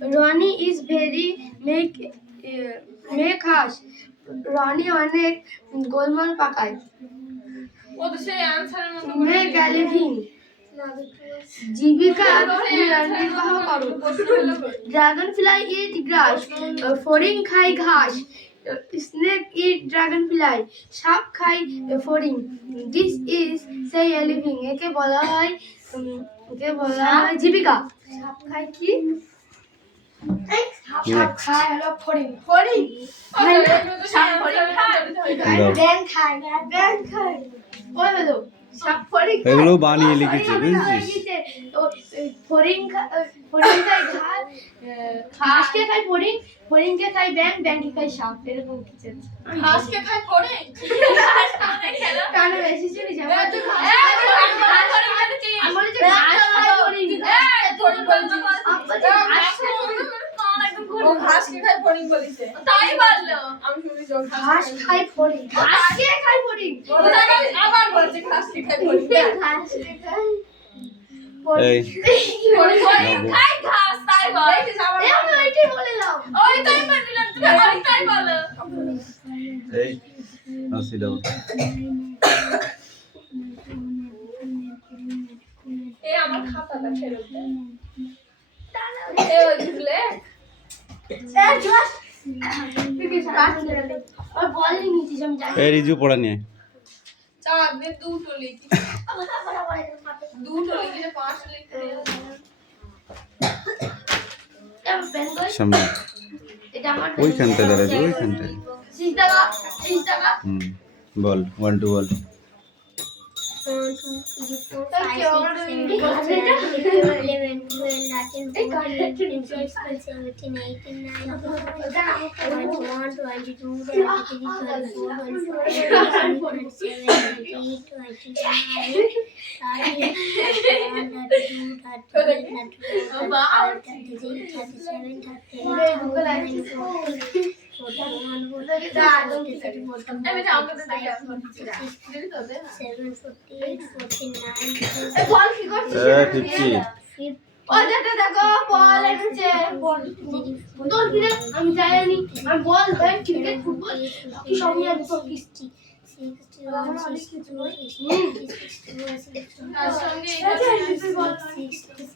Ronnie is very make hash. Ronnie অনেক গোলমাল পাকায়। ও তো সেই আনসারের মতো make a living. জীবিকা নির্বাহ করো। Dragonfly eat grass. ফড়িং খায় ঘাস। Snake eat dragonfly. সাপ খায় ফড়িং। This is say a living. একে বলা হয় জীবিকা। সাপ খায় কি? সাপ খায় হলো ফড়িং। সাপ ফড়িং খায়। ব্যাং খায়। ওই হলো সাপ ফড়িং। এগুলো বানিয়ে লিখেছে বুঝছিস? ফড়িং খায় ঘাস, ঘাসকে খায় ফড়িং, ফড়িংকে খায় ব্যাং, ব্যাংকে খায় সাপ। এরকম কিছু। ঘাসকে খায় ফড়িং? কেন বেশি শুনি যাবো? ঘাসকে খায় ফড়িং বলিছে। তাই বললো। আমি শুনি ঘাস খায় ফড়িং। ঘাসকে খায় ফড়িং। আবার বলছে ঘাসকে খায় ফড়িং। ঘাসকে খায় এই ফড়িং খায় ঘাস তাই বল। আমি ওইটাই বললাম। ওইটাই বললাম তুমি ওইটাই বলো। এই আসি দাও। এই আমার খাতাটা ফেরত দে। এই ওইগুলো এই রিজু পড়া নিয়ে চার দে দুটো লিখি। দুটো লিখলে 5 লিখতে সামনে ওইখানটায় দাঁড়াবে ওইখানটায়। বল 1 2 বল। 1 2 3 4 5 6 7 8 9 10 11 12 13 14 15 16 17 18 19 20 21 22 আমি জানি আমি বল ক্রিকেট ফুটবল সবই আমি তো কিস্তি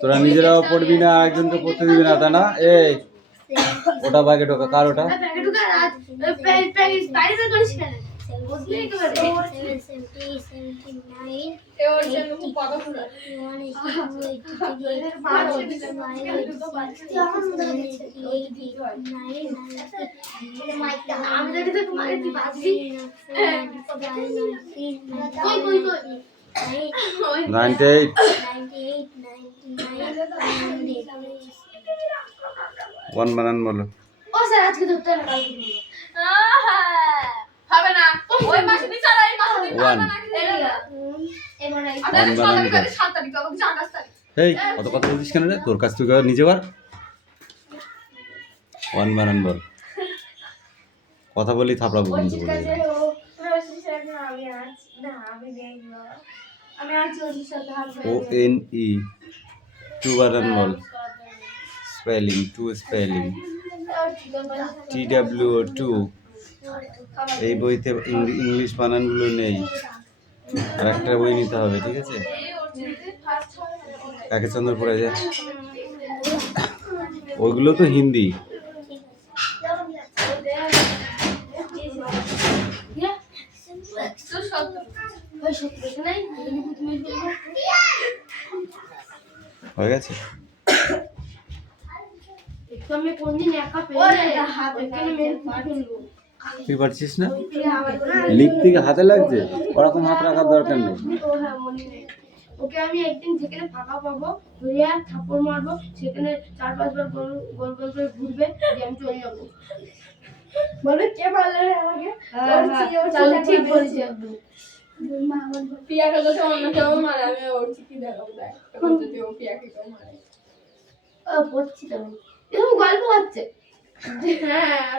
তোরা নিজেরাও পড়বি না একজনকে পড়তে দিবি না তা না? এই ওটা ব্যাগে ঢোকা কার ওটা? ব্যাগে ঢোকা রাত প্যারিস বাইরে করিস কেন? আমি যদি তোমাকে তুই বাজবি 98 1 বানান বলো। ও স্যার আজকে ধরতে না হবে না ওই মাসে দি চলো এই মাসে দি One. এবারে One বানান বল। 7 তারিখ হবে 4 তারিখ। এই কত কথা বলছিস কেন রে? তোর কাছ থেকে নিজে কর। 1 বানান বল। কথা বলি থাপড়াবো কিন্তু বলে। ONE 2 বানান বল। স্পেলিং 2 স্পেলিং TWO2 এই বইতে ইংলিশ বানানগুলো নেই। আর একটা বই নিতে হবে ঠিক আছে? একে চন্দ্র পড়ে যায় ওইগুলো তো হিন্দি। হয়ে গেছে? তুই পারছিস না? লিখতে হাতে লাগছে ওরকম হাত রাখার দরকার নেই। ওকে আমি একদিন যেখানে ফাঁকা পাবো ঘুরিয়ে থাপ্পড় মারবো, সেখানে 4-5 বার গোল গোল করে ঘুরবে, আমি চলে যাবো। বলে কে বললে আমাকে? ঠিক বলছি একদম। পিয়াকে তো অন্য কেউ মারে আমি ওর কি দেখাবো দেখ এখন যদি ও পিয়াকে কেউ মারে বলছি তো এরকম গল্প হচ্ছে। হ্যাঁ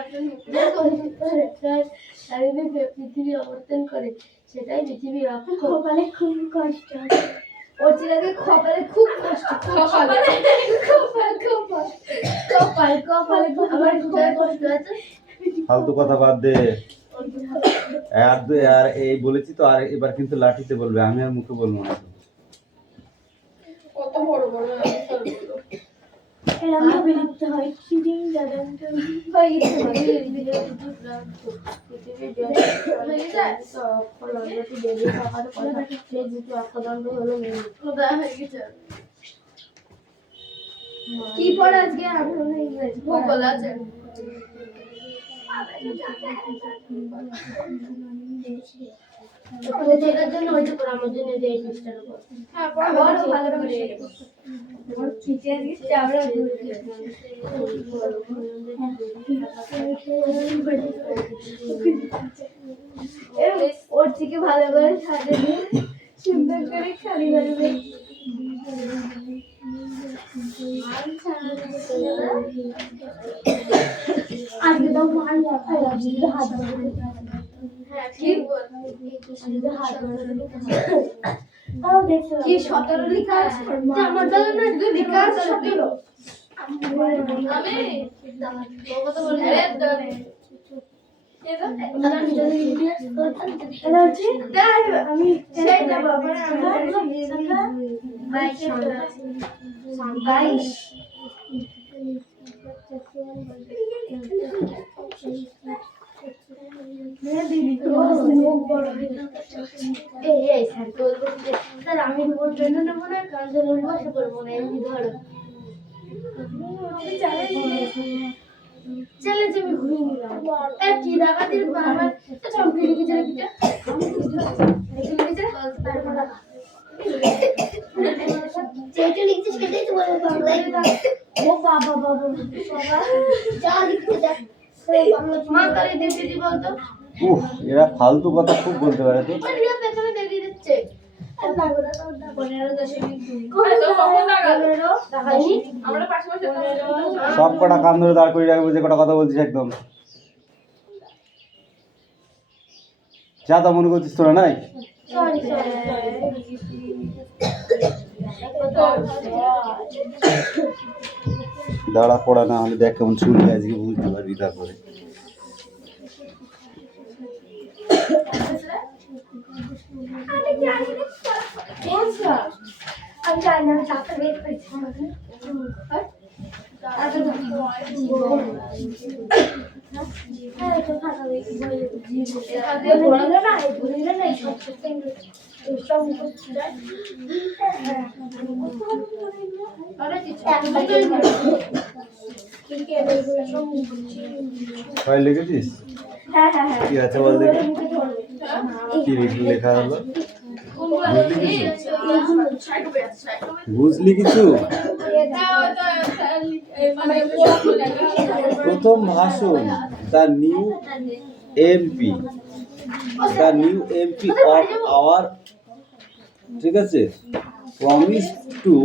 পৃথিবী অবর্তন করে সেটাই পৃথিবীর কপালে খুব কষ্ট। ওর ছেলেকে কপালে খুব কষ্ট, কপালে কপালে খুব আমার কোথায় কষ্ট আছে। ফালতু কথা বাদ দে। আর এই বলেছি তো, আর এবার কিন্তু লাঠিতে বলবে, আমি আর মুখে বলবো না। কত বড় বড় answer গুলো। এরকম ভাবে লিখতে হয় চিটিং দাদানটা হয়ে গেছে। কি পড়া আজকে আমরা ইংরেজি ভূগোল আছে। যেটার জন্য হয়তো পড়া আমার জন্য এই পৃষ্ঠার উপর। হ্যাঁ, পড়া ভালো করে। ওর থেকে ভালো করে সাজিয়ে সুন্দর করে শাড়ি বানাবে। আজকে তো মার দেখা যাচ্ছে হাত ধরে হ্যাঁ ঠিক বল। হাত ধরে তাও দেখছো কি 17 লেখা আছে? যে আমার দ্বারা না যদি লেখা আছে 17। আমি বাবা তো বলে আমি সেইটা বাবা স্যার আমি ওর জন্য নেবো না, কারণ জন্য বসে পড়বো না, এমনি ধরো চলে যাবে ঘুরিয়ে নিলাম। কি ডাকাতির বাবা চমকে লিখেছে রে পিতা, লিখেছে যেটা লিখছে সেটাই তো বলে বাংলায় ও বাবা বাবা বাবা যা লিখতে যা মা কালী দেবী বলতো এরা ফালতু কথা খুব বলতে পারে তো। রিয়া পেছনে দেখিয়ে দিচ্ছে। দেখাইনি আমরা পাশাপাশি সব কটা কান ধরে দাঁড় করে রাখবো, যে কটা কথা বলছিস একদম যা তা মনে করছিস তোরা নাই। সরি দাঁড়া পড়া না হলে দেখ কেমন শুনবি, আজকে বুঝতে পারবি তারপরে। আমি জানি না চাকরি বের করছি ফাইল লিখেছিস? হ্যাঁ হ্যাঁ হ্যাঁ কি আছে বল দেখি, কি লেখা হলো? বুঝলি কিছু? প্রথম ভাষণ, the new MP of our, ঠিক আছে, প্রমিস টু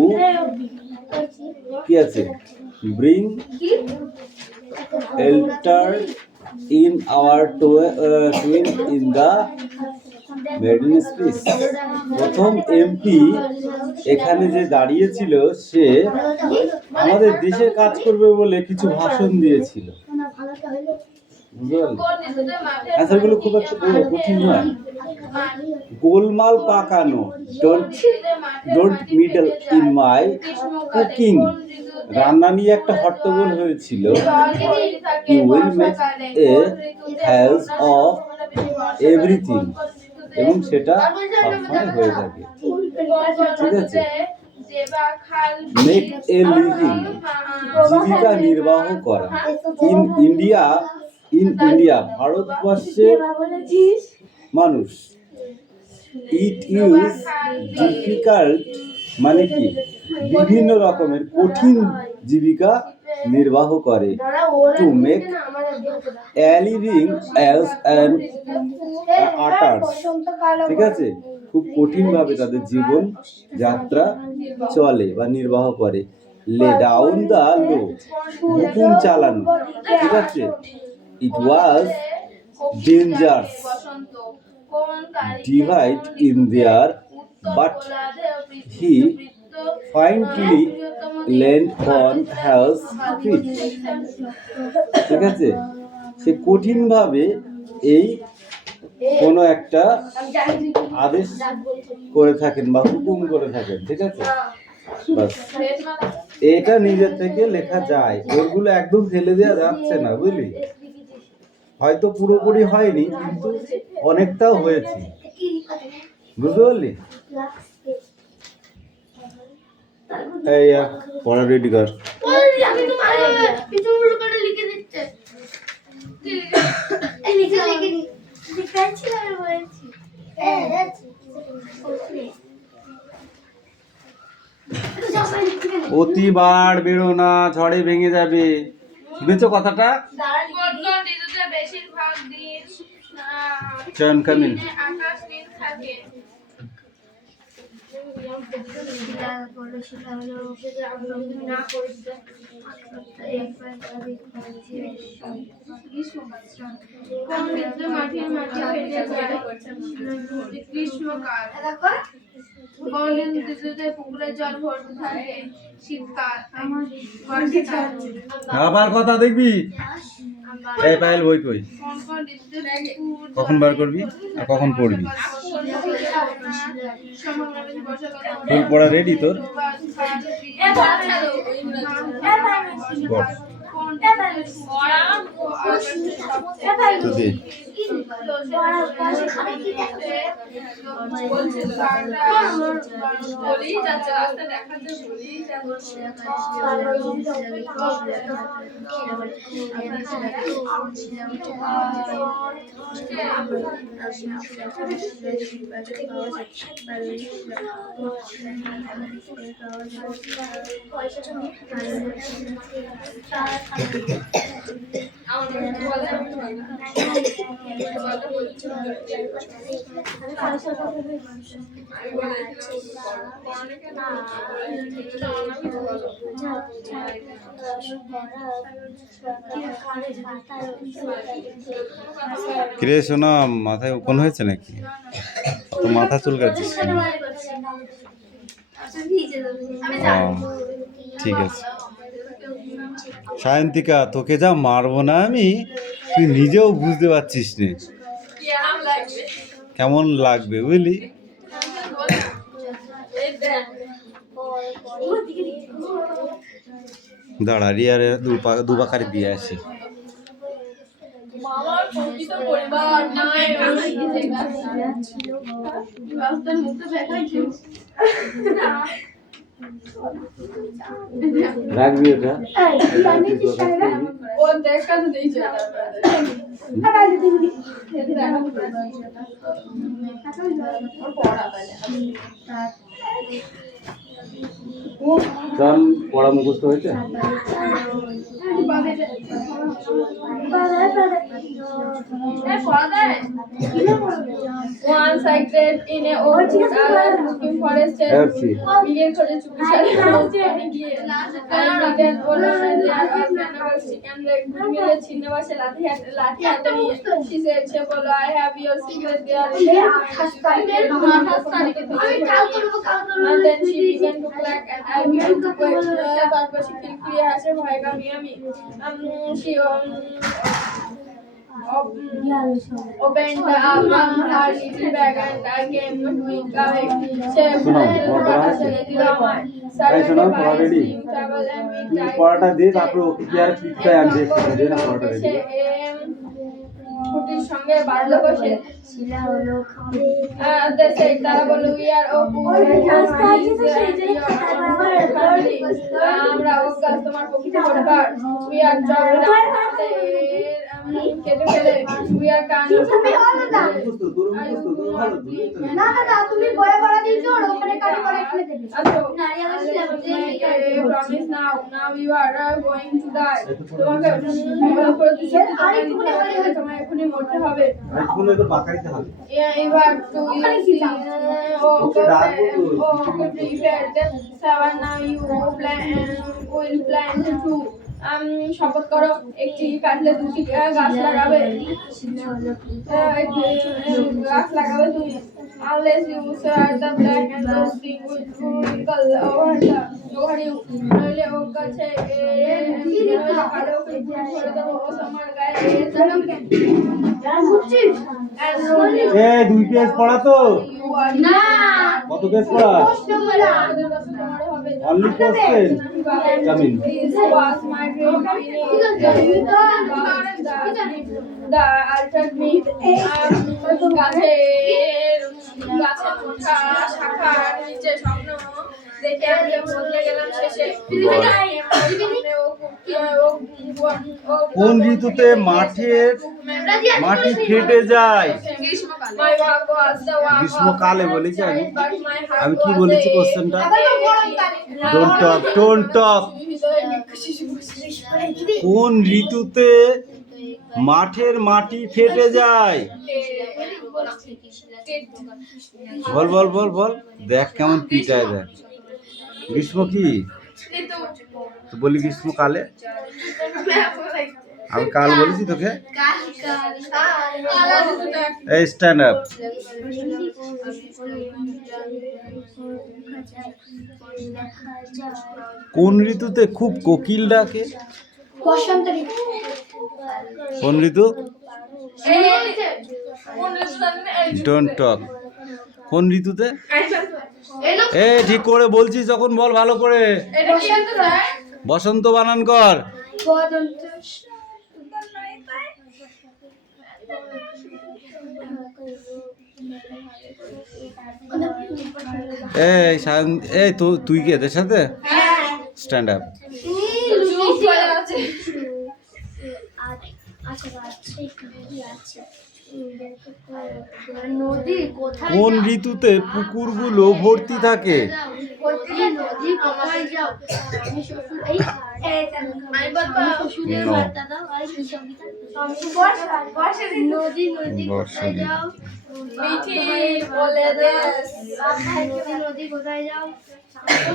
কি আছে, bring altar in our twin in the maiden speech. প্রথম এমপি এখানে যে দাঁড়িয়েছিল সে আমাদের দেশের কাজ করবে বলে কিছু ভাষণ দিয়েছিল। অ্যান্সারগুলো খুব একটা কঠিন নয়। গোলমাল পাকানো, don't meddle in my cooking. রান্না নিয়ে একটা হট্টগোল হয়েছিল। You will make a hash of everything, এবং সেটা সবসময় হয়ে থাকে, ঠিক আছে। মেক এ লিভিং, জীবিকা নির্বাহ করা। ইন ইন্ডিয়া ভারতবর্ষের মানুষ। ইট ইজ ডিফিকাল্ট মানে কি, বিভিন্ন রকমের কঠিন জীবিকা নির্বাহ করে। To make a living as an artists, ঠিক আছে, খুব কঠিন ভাবে তাদের জীবন যাত্রা চলে বা নির্বাহ করে। লে ডাউন দ্য লো, হুকুম চালানো, ঠিক আছে। It was dangerous, divide in their but he finally learned on his feet. ঠিক আছে, সে কঠিনভাবে এই কোনো একটা আদেশ করে থাকেন বা হুকুম করে থাকেন, ঠিক আছে। বাস এটা নিজের থেকে লেখা যায়, ওইগুলো একদম ফেলে দেওয়া যাচ্ছে না, বুঝলি। হয়তো পুরোপুরি হয়নি কিন্তু অনেকটাও হয়েছে, বুঝতে পারলি। এই পড়া রেডি কর। আমি তো মারবো, পিছন করে লিখে দিচ্ছে। অতিবার বেরো না, ঝড়ে ভেঙে যাবে, শুনেছো কথাটা? বেশিরভাগ দিন চয়ন কামিল। আকাশ নীল থাকে। গ্রীষ্মকাল, কোনদিন ঋতুতে পুকুরের জল ভরতে থাকে। শীতকাল, বর্ষাকাল। আবার কথা দেখবি। এই পায়েল বই কই? কোন কোন ঋতুতে পুকুর কখন বার করবি আর কখন পড়বি? তোর পড়া রেডি তোর? তো দে। কিরে শোনা, মাথায় ওপেন হয়েছে নাকি? তো মাথা চুলকাচ্ছিস কেন? ঠিক আছে সায়ন্তিকা, তোকে যা মারবো না আমি, তুই নিজেও বুঝতে পারছিস নে কেমন লাগবে, বুঝলি। দাঁড়া, রিয়ারে দুবাকারে দিয়ে আসি। রাখবি ওটা, ও দেখা তো দিয়েছে চল, পড়া মুখস্থ হয়েছে? Once I stayed in a old looking for a state. Begin for the judiciary. I didn't order the chicken leg. Village in the Lathi. She said, Chapolo, I have your secret there. And then she began to clack and I began to quake. But she quickly has a vibe of me. She opened up her little bag and I came to drink away. পড়াটা দিয়ে তারপরে ওকে কি আর পিঠটায় আমি দেখছি দে না পড়াটা ready. কুটির সঙ্গে বাঁধলো বসে দেশে তারা বলল উইয়ার ও আমরা ও কাজ তোমার পক্ষে পরিবার উইয়ার কেটে ফেলে উইয়ার কান না না না, তুমি বয়ে পড়া দিয়েছো আর ওখানে কাটি করে এখানে দেবে। promise now you are going to die. তোমাকে মনে করে দিছে তোমায় এখনই মরতে হবে। এখন একটু বাকাইতে হবে। এবার টু শপথ করো একটি কাটলে দুটি গাছ লাগাবে, গাছ লাগাবে তুমি। unless you start the black and the string with wrinkle over you. নইলে ওর কাছে কালো করে দেবো ও আমার গায়ে এ 2 পেজ পড়া তো না কত পেজ পড়া অনলি কোশ্চেন জামিন This was my dream the altered me গাছের ওঠা শাখার নিচে স্বপ্ন দেখে আমি বদলে গেলাম শেষে কোন ঋতুতে মাটি ফেটে যায়? গ্রীষ্মকালে বলেছি আমি কি বলেছি কোশ্চেনটা? Don't talk. কোন ঋতুতে মাঠের মাটি ফেটে যায়? বল বল বল বল, দেখ কেমন পিটায় দেখ। গ্রীষ্ম কি তো বলি? গ্রীষ্মকালে আমি কাল বলেছি তোকে। এই স্ট্যান্ড আপ। কোন ঋতুতে খুব কোকিল ডাকে? কোন ঋতু? Don't talk. কোন ঋতুতে? এ ঠিক করে বলছিস যখন বল ভালো করে। বসন্ত বানান কর। এই এই তুই কি এদের সাথে? Stand up. কোন ঋতুতে পুকুরগুলো ভর্তি থাকে?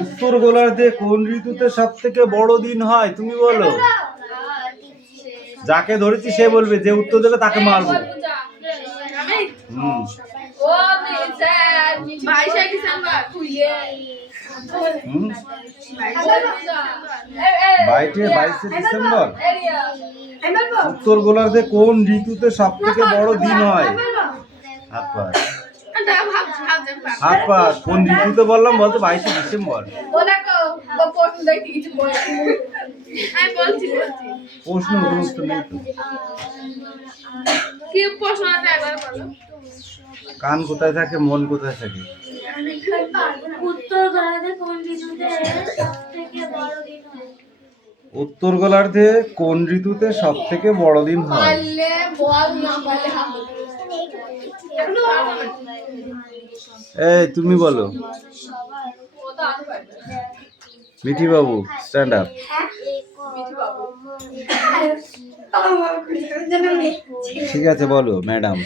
উত্তর গোলার্ধে কোন ঋতুতে সব থেকে বড় দিন হয়? তুমি বলো। যাকে ধরেছি সে বলবে, যে উত্তর দেবে তাকে মারবো। বাইশে ডিসেম্বর। উত্তর গোলার্ধে কোন ঋতুতে সব থেকে বড় দিন হয়? হাত পা কোন ঋতুতে বললাম বলতো? 22শে ডিসেম্বর। প্রশ্ন উত্তর নেই তো। কান কোথায় থাকে, মন কোথায় থাকে? উত্তর গোলার্ধে কোন ঋতুতে সবথেকে বড় দিন হয়? উত্তর গোলার্ধে কোন ঋতুতে সব থেকে বড় দিন হয়? এই তুমি বলো। মিঠি বাবু স্ট্যান্ড আপ। ঠিক আছে বলো ম্যাডাম।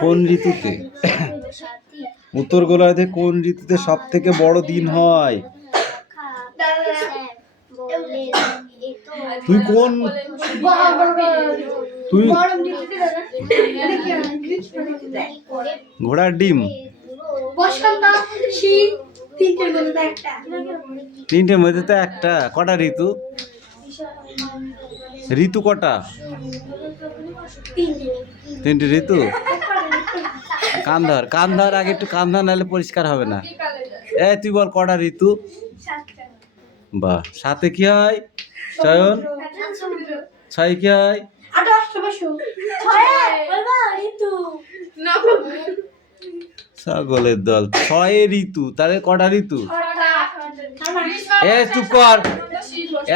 কোন ঋতুতে উত্তর গোলার্ধে কোন ঋতুতে সব থেকে বড় দিন হয়? তুই কোন তুই ঘোড়ার ডিম। তিনটের মধ্যে তো একটা। কটা ঋতু? ঋতু কটা? তিনটে ঋতু। কান ধর আগে একটু, কান ধর নাহলে পরিষ্কার হবে না। তুই বল কটা ঋতু? বাহ। সাথে কি হয়? চয়ন। 6 কি হয়? ছাগলের দল। 6 ঋতু, তাহলে কটা ঋতু? চুপ কর।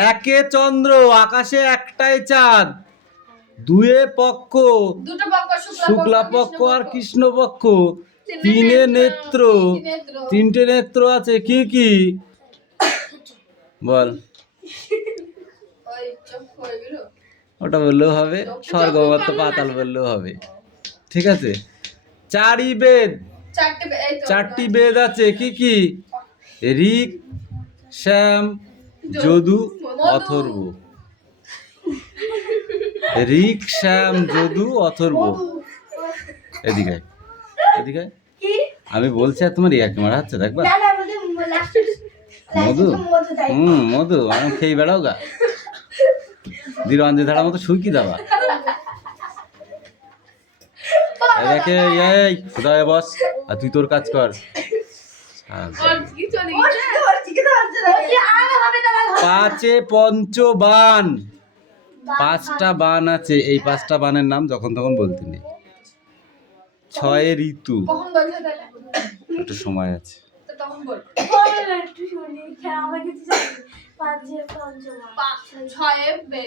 1 চন্দ্র, আকাশে একটাই চাঁদ, 2 পক্ষ, শুক্লা পক্ষ আর কৃষ্ণ পক্ষ, 3 নেত্র, 3টে নেত্র আছে কি কি? বল। ওটা বললেও হবে, স্বর্গবত পাতাল বললেও হবে। ঠিক আছে। 4টি বেদ, 4টি বেদ আছে কি কি? ঋক, শ্যাম, যদু, অথর্ব। ঋক, শ্যাম, যদু, অথর্ব। এদিকে আমি বলছি আর তোমার ইয়াকে মারা হচ্ছে দেখবা না না আমাদের লাস্টে মধু মধু দেয় মধু আমি খেয়ে বেড়াও গা দি রঞ্জে ধারার মতো শুই কি দেবা দেখে এই কোথায় বস আর তুই তোর কাজ কর পাঁচে পঞ্চবান, পাঁচটা বান আছে, এই পাঁচটা বানের নাম যখন তখন বলতে নেই। ছয়ে ঋতু, কখন বলছো তাহলে? একটু সময় আছে। তো তখন বল। একটু শুনি আমার কিছু জানি পাঁচে পঞ্চমা ছয়ে বে।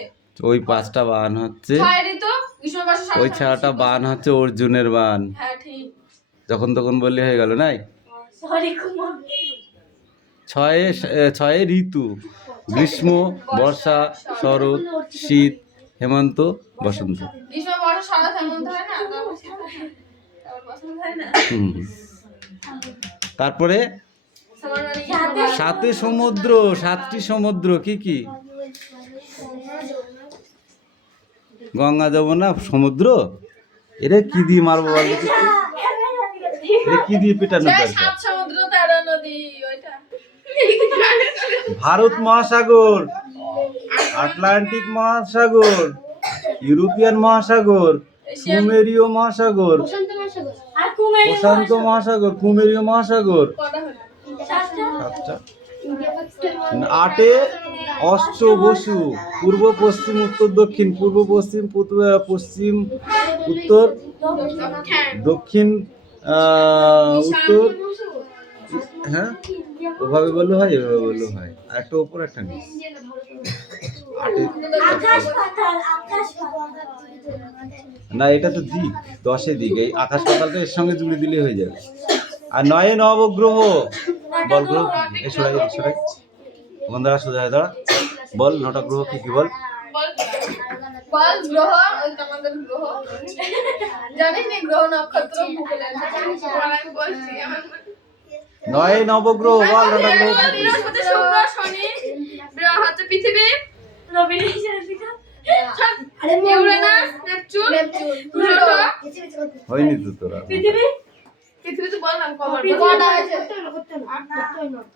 ওই পাঁচটা বান হচ্ছে, ছয়ে ঋতু, গ্রীষ্ম বর্ষা ওই ছটা বান হচ্ছে অর্জুনের বান। হ্যাঁ ঠিক। যখন তখন বললে হয়ে গেল নাই। সরি কুমার ছয়ে ঋতু, গ্রীষ্ম, বর্ষা, শরৎ, শীত, হেমন্ত, বসন্ত। গ্রীষ্ম বর্ষা শরৎ হেমন্ত হয় না? তারপর বসন্ত হয় না? হুম। তারপরে সামান্য সাতে সমুদ্র, সাতটি সমুদ্র কি কি? গঙ্গা, যমুনা, সমুদ্র। এরা কি দিয়ে মারবো বলতো? এরা কি দিয়ে পেটানো দরকার? সাত সমুদ্র 13 নদী ওইটা। ভারত মহাসাগর, আটলান্টিক মহাসাগর, ইউরোপিয়ান মহাসাগর, সুমেরীয় মহাসাগর, প্রশান্ত মহাসাগর। আর কুমার প্রশান্ত মহাসাগর, কুমেরীয় মহাসাগর। কটা হলো? সাতটা। আটে অষ্ট বসু, পূর্ব পশ্চিম উত্তর দক্ষিণ, পূর্ব পশ্চিম পশ্চিম উত্তর দক্ষিণ উত্তর। হ্যাঁ, ওভাবে বললে হয়, এভাবে বললে হয়। আর একটা ওপর একটা নিচ। আটে আকাশ পাতাল না, এটা তো দিক, 10-এ দিক। এই আকাশ পাতালটা এর সঙ্গে জুড়ে দিলে হয়ে যাবে। আর 9-এ নবগ্রহ, বল গ্রহ। এই সরাই সরাই বন্ধুরা, সোজা হয়ে দাঁড়া, বল 9টা গ্রহ কি কি বল? বল গ্রহ, ওই আমাদের গ্রহ। জানিস না গ্রহ নক্ষত্র ভূগোলে আমি বলছি আমার 9-এ নবগ্রহ, বল 9টা গ্রহ কি কি? বৃহস্পতি, শুক্র, শনি, হচ্ছে পৃথিবী, রবি হিসেবে আরে ইউরেনাস, নেপচুন, প্লুটো। হয়নি তো তোরা। পৃথিবী পৃথিবী তো বললাম কবার কটা আছে? করতে না।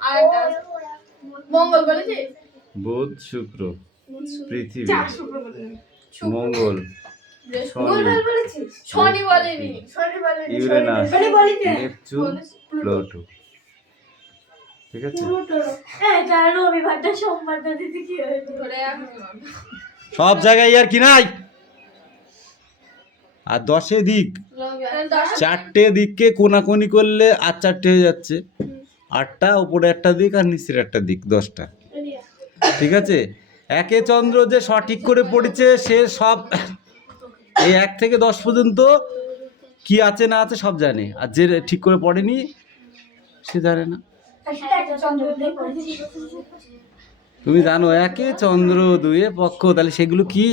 আর একটা আছে। মঙ্গল বলেছি? বুধ, শুক্র, পৃথিবী, মঙ্গল, শনি, শনি বলেনি। ইউরেনাস, শনি বলিনি। Neptune, Pluto. ঠিক আছে? এটা রবিবারটা সোমবারটা দিতে কি হয়েছে ধরে এখন সব জায়গায় আর কি নাই। আর 10-এ দিক, 4টে দিককে কোনাকুনি করলে আর 4টে হয়ে যাচ্ছে। 8টা, উপরে একটা দিক আর নিচের একটা দিক, 10টা। ঠিক আছে? একে চন্দ্র যে সঠিক করে পড়েছে সে সব এই 1 থেকে 10 পর্যন্ত কি আছে না আছে সব জানে, আর যে ঠিক করে পড়েনি সে জানে না। তুমি জানো একে চন্দ্র, 2-এ পক্ষ, তাহলে সেগুলো কি?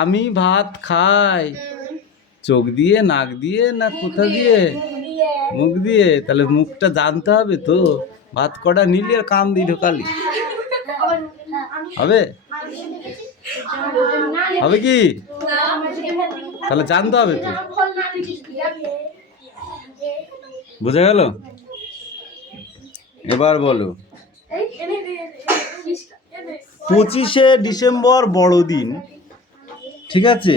আমি ভাত খাই চোখ দিয়ে, নাক দিয়ে, না কোথা দিয়ে? মুখ দিয়ে। তাহলে মুখটা জানতে হবে তো। ভাত কটা নিলি আর কান দিয়ে ঢোকালি, হবে? হবে কি? তাহলে জানতে হবে তো। বুঝা গেল? এবার বলো, 25শে ডিসেম্বর বড়দিন, ঠিক আছে?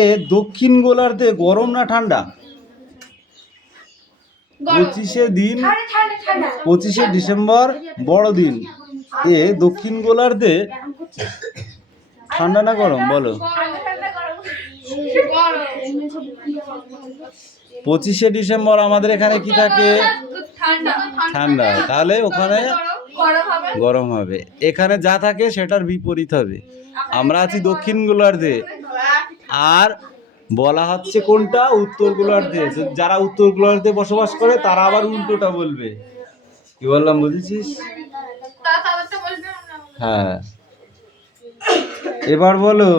এ দক্ষিণ গোলার্ধে গরম না ঠান্ডা? 25শে ডিসেম্বর বড়দিন, এ দক্ষিণ গোলার্ধে ঠান্ডা না গরম বলো? 25শে ডিসেম্বর আমাদের এখানে কি থাকে? ঠান্ডা। তাহলে ওখানে গরম হবে। এখানে যা থাকে সেটার বিপরীত হবে। আমরা আছি দক্ষিণ গোলার্ধে, আর বলা হচ্ছে কোনটা? উত্তর গোলার্ধে। যারা উত্তর গোলার্ধে বসবাস করে তারা আবার উল্টোটা বলবে। কি বললাম বুঝেছিস? হ্যাঁ। এবার বলো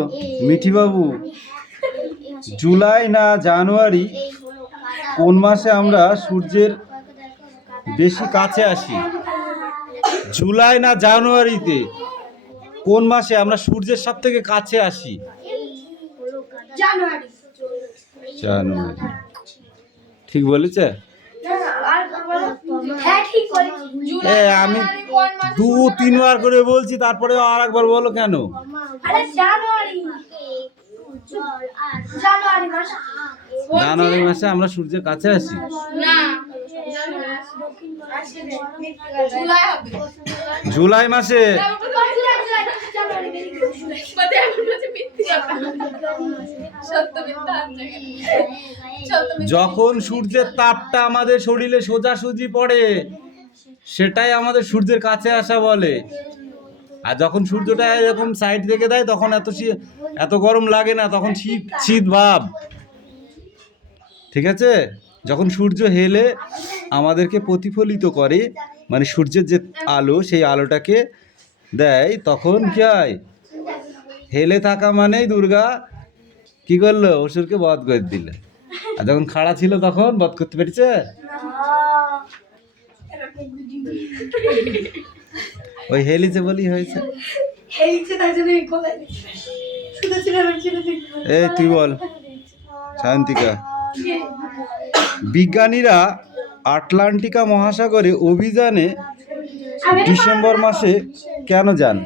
মিঠি বাবু, জুলাই না জানুয়ারি কোন মাসে আমরা সূর্যের বেশি কাছে আসি? জুলাই না জানুয়ারিতে কোন মাসে আমরা সূর্যের সব থেকে কাছে আসি? জানুয়ারি। ঠিক বলেছে? হ্যাঁ ঠিক বলেছি। আমি 2-3 বার করে বলছি, তারপরে আর একবার বলো কেন? আরে জানুয়ারি মাস। জানুয়ারি মাসে আমরা সূর্যের কাছে আসি। না, জুলাই হবে। জুলাই মাসে। যখন সূর্যের তাপটা আমাদের শরীরে সোজাসুজি পড়ে, সেটাই আমাদের সূর্যের কাছে আসা বলে। আর যখন সূর্যটা এরকম সাইড থেকে দেয়, তখন এত গরম লাগে না, তখন শীত শীত ভাব। ঠিক আছে? যখন সূর্য হেলে আমাদেরকে প্রতিফলিত করে, মানে সূর্যের যে আলো, সেই আলোটাকে দেয়, তখন কি হয়? হেলে থাকা মানেই দুর্গা কি করলো? অসুরকে বধ করে দিলে। আর যখন খাড়া ছিল তখন বধ করতে পেরেছে? ওই হেলিছে বলি হয়েছে। এই তুই বল শান্তিকা। বিজ্ঞানীরা আটলান্টিকা মহাসাগরে অভিযানে ডিসেম্বর মাসে কেন যান?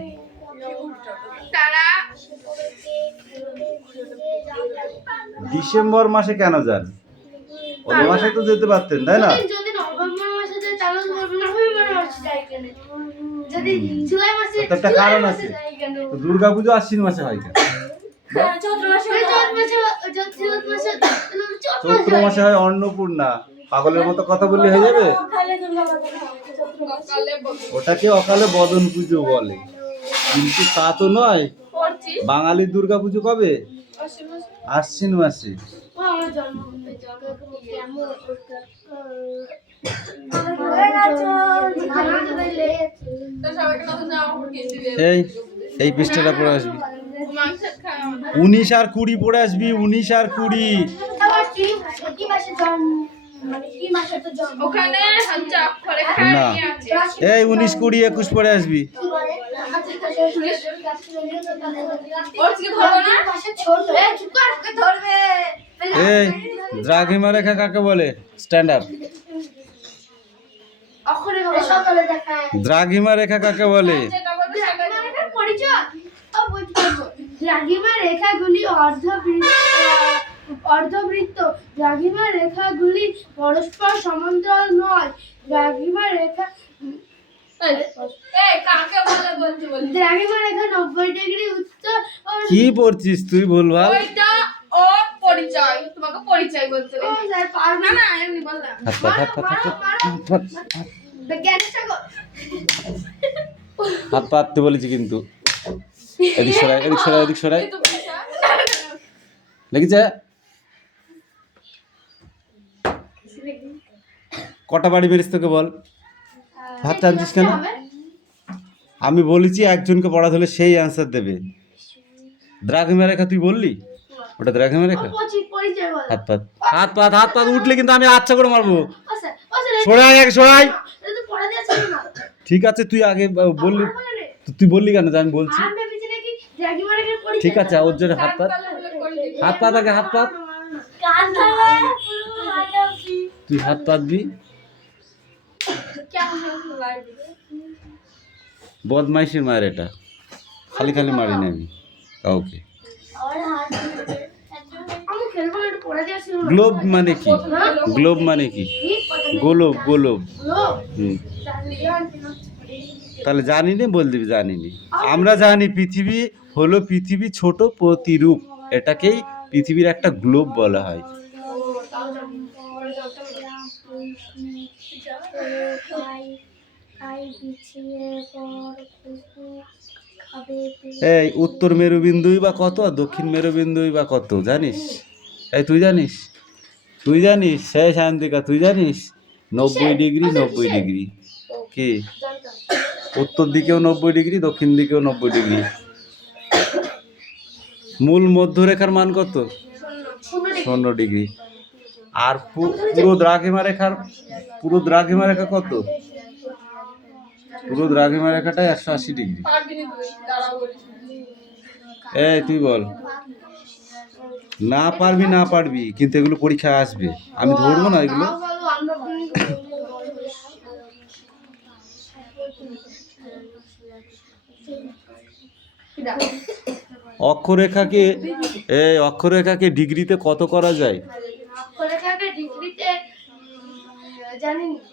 তারা ডিসেম্বর মাসে কেন যান? অন্য মাসে তো যেতে পারতেন, তাই না? যদি নভেম্বর মাসে যায় তাহলে নভেম্বর মাসে যাই কেন? যদি জুলাই মাসে তো একটা কারণ আছে। যাই কেন? তো দুর্গাপুজো আশ্বিন মাসে হয় কেন? চৈত্র মাসে হয় অন্নপূর্ণা। পাগলের মতো কথা বললে হয়ে যাবে? ওটাকে অকালে বদন পুজো বলে, কিন্তু তা তো নয়। বাঙালির দুর্গাপুজো কবে? আশ্বিন মাসে। এই এই পৃষ্ঠাটা পড়ে আসবি। 19 আর 20 পড়ে আসবি। 19 আর 20। ওখানে হচ্ছে অক্ষরে না, এই 19, 20, 21 পড়ে আসবি। এই দ্রাঘিমা রেখা কাকে বলে? Stand up. দ্রাঘিমা রেখা কাকে বলে? দ্রাঘিমা রেখাগুলি অর্ধবৃত্ত। দ্রাঘিমা রেখাগুলি পরস্পর সমান্তরাল নয়। দ্রাঘিমা রেখা দ্রাঘিমা রেখা 90 ডিগ্রি উত্তর। কি পড়ছিস তুই? ভুলভাল। ওইটা ওর পরিচয়, তোমাকে পরিচয় বলতে ও স্যার পারবে না, এমনি বললাম। হাত পাততে বলেছি কিন্তু। এদিক সরাই, এদিক সরাই, এদিক সরাই। লেগেছে? কটা বাড়ি মেরিস তোকে বল? হাত টানছিস কেন? আমি বলেছি একজনকে পড়াতে হলে সেই অ্যান্সার দেবে। দ্রাঘিমা রেখা তুই বললি? ওটা দ্রাঘিমা রেখা। হাত পাত, হাত পাত, হাত পাত উঠলে কিন্তু আমি আচ্ছা করে মারবো। সরাই, এক সরাই। ঠিক আছে, তুই আগে বললি। তুই বললি কেন যে আমি বলছি? ঠিক আছে, ওর জন্য হাত পাত, হাত পাত আগে, হাত পাত। তুই হাত পাতবি। বদমাইশির মায়ের এটা, খালি খালি মারি না আমি কাউকে। গ্লোব মানে কি? গ্লোব মানে কি? গোলব, গোলব। তাহলে জানি না, বল দিবি জানি নি। আমরা জানি পৃথিবী হলো পৃথিবী ছোট প্রতিরূপ, এটাকেই পৃথিবীর একটা গ্লোব বলা হয়। এই উত্তর মেরুবিন্দুই বা কত আর দক্ষিণ মেরুবিন্দুই বা কত জানিস? এই তুই জানিস? তুই জানিস? সে শান্তিকা তুই জানিস? 90 ডিগ্রি, 90 ডিগ্রি। কি? উত্তর দিকেও 90 ডিগ্রি, দক্ষিণ দিকেও 90 ডিগ্রি। মূল মধ্যরেখার মান কত? 0 ডিগ্রি। আর পুরো দ্রাঘিমা রেখার কত? পুরো দ্রাঘিমা রেখাটাই 180 ডিগ্রি। এই তুই বল। না পারবি না পারবি, কিন্তু এগুলো পরীক্ষায় আসবে, আমি ধরবো না এগুলো। তাও বলো, আমরা অক্ষরেখাকে অক্ষরেখাকে ডিগ্রিতে কত করা যায়? অক্ষরেখাকে ডিগ্রিতে জানি না।